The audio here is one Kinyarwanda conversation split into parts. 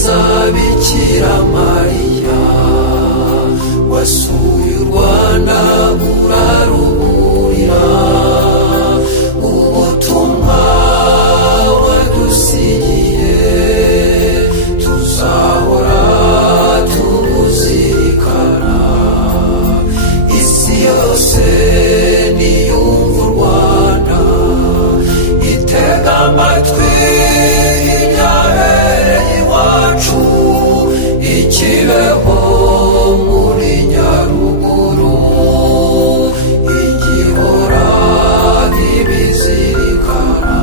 mwiza Bikira Mariya, wasuye u Rwanda uraruburira, ubutumwa wadusigiye tuzahora tubuzirikana. Isi yose niyumva u Rwanda, itega amatwi ibyabereye iwacu i Kibeho muri Nyaruguru, igihora ibizirikana.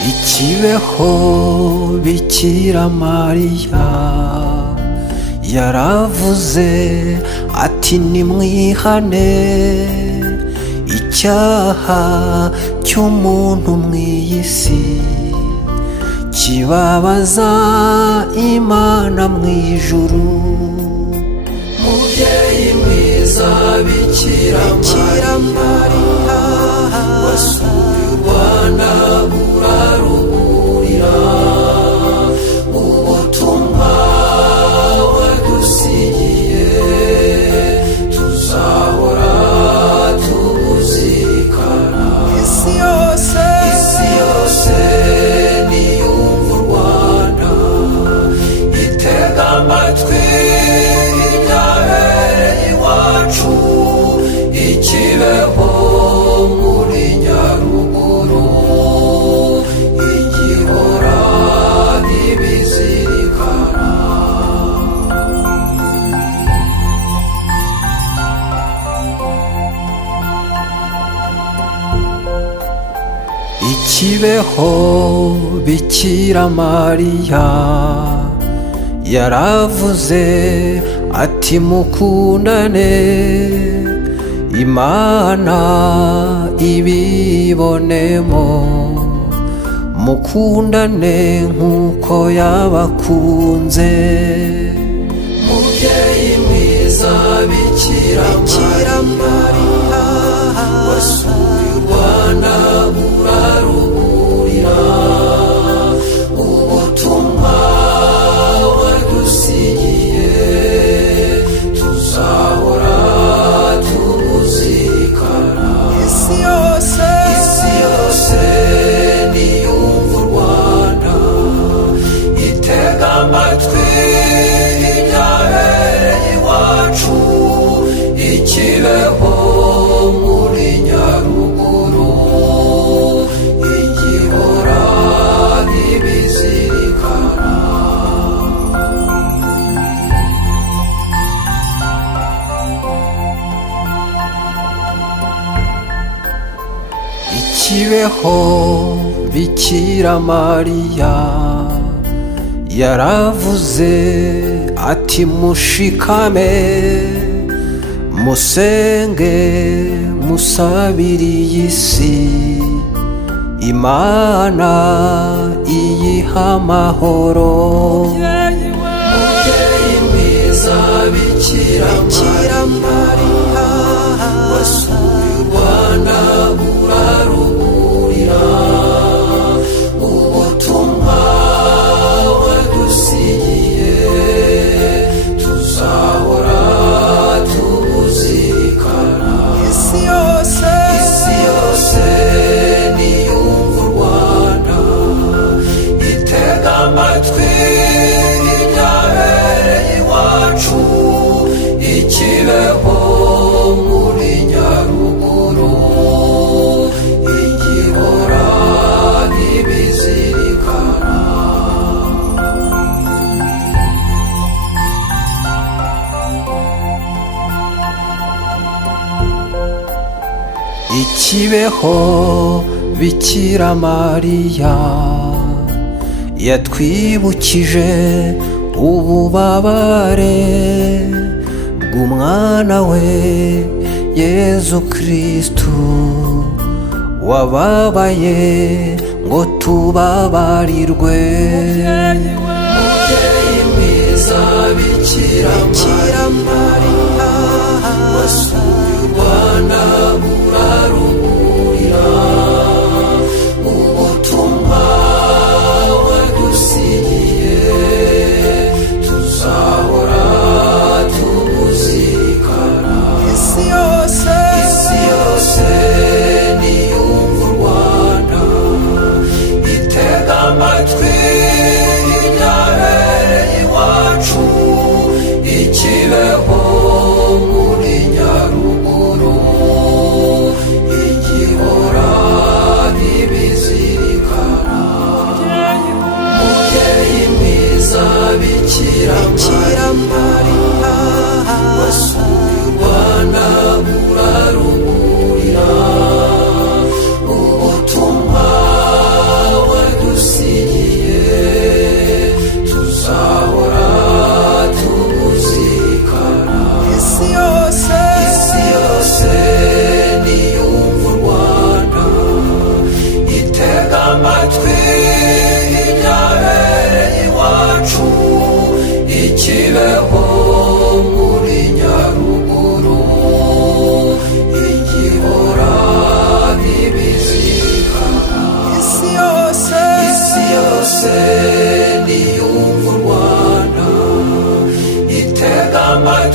I Kibeho Bikira Mariya yaravuze ati nimwihane icyaha cy'umuntu mw'isi kibabaza Imana mw'ijuru. Mubyeyi mwiza Bikira Mariya, wasuye u Rwanda uraruburira, ubutumwa wadusigiye tuzahora tubuzirikana. Isi yose niyumva u Rwanda, itega amatwi ibyabereye iwacu i Kibeho muri Nyaruguru, igihora ibizirikana. I Kibeho Bikira Mariya yaravuze ati mukundane Imana ibibonemo, mukundane nk'uko yabakunze. Mubyeyi mwiza Bikira Mariya, wasuye u Rwanda uraruburira, ubutumwa wadusigiye tuzahora tubuzirikana. Isi yose niyumva u Rwanda, itega amatwi ibyabereye iwacu i Kibeho muri Nyaruguru, igihora ibizirikana. I Kibeho Bikira Mariya yaravuze ati mushikame musenge musabire iyi si Imana iyiha amahoro. Mubyeyi mwiza Bikira Mariya, wasuye u Rwanda uraruburira, ubutumwa wadusigiye tuzahora tubuzirikana. Isi yose niyumva u Rwanda, itega amatwi ibyabereye iwacu i Kibeho muri Nyaruguru, igihora ibizirikana. I Kibeho Bikira Mariya yatwibukije ububabare bw'umwana we Yezu Kristu, wababaye ngo tubabarirwe. Mubyeyi mwiza Bikira Mariya, wasuye u Rwanda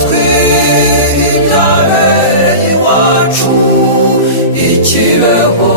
amatwi ibyabereye iwacu ikibeho